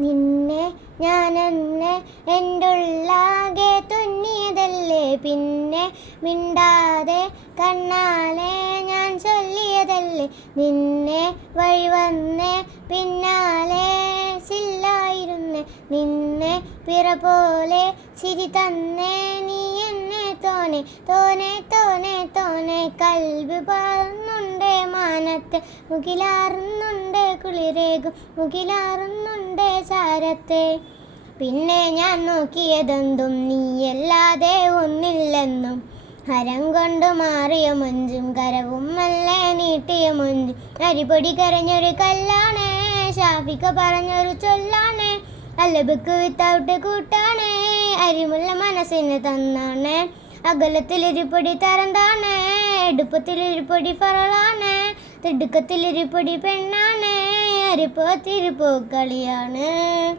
നിന്നെ ഞാനെന്നെ എൻ്റുള്ളാകെ തുന്നിയതല്ലേ, പിന്നെ മിണ്ടാതെ കണ്ണാലെ ഞാൻ ചൊല്ലിയതല്ലേ. നിന്നെ വഴി വന്നേ പിന്നാലെ സില്ലായിരുന്നേ, നിന്നെ പിറ പോലെ ചിരി തന്നേ നീ എന്നെ തോനെ തോനെ തോനെ തോനെ. കൽബ് പാറുന്നുണ്ടേ മാനത്തെ, മുകിലാറുന്നുണ്ട് കുളിരേകും, മുകിലാറുന്നുണ്ട് ചാരത്തെ. പിന്നെ ഞാൻ നോക്കിയതെന്തും നീയല്ലാതെ ഒന്നില്ലെന്നും, ഹരം കൊണ്ട് മാറിയ മൊഞ്ചും കരവും അല്ലേ നീട്ടിയ മൊഞ്ചും. അരിപ്പൊടി കരഞ്ഞൊരു കല്ലാണേ, ഷാഫിക്ക പറഞ്ഞൊരു ചൊല്ലാണേ, അല്ലബക്ക് വിത്തൗട്ട് കൂട്ടാണേ, അരിമുള്ള മനസ്സിന് തന്നാണേ. അകലത്തിലൊരുപൊടി തരന്താണേ, എടുപ്പത്തിലൊരുപൊടി ഫറളാണേ, തിടുക്കത്തിലൊരുപൊടി പെണ്ണാണേ, അരിപ്പോ തിരുപ്പോ കളിയാണ്.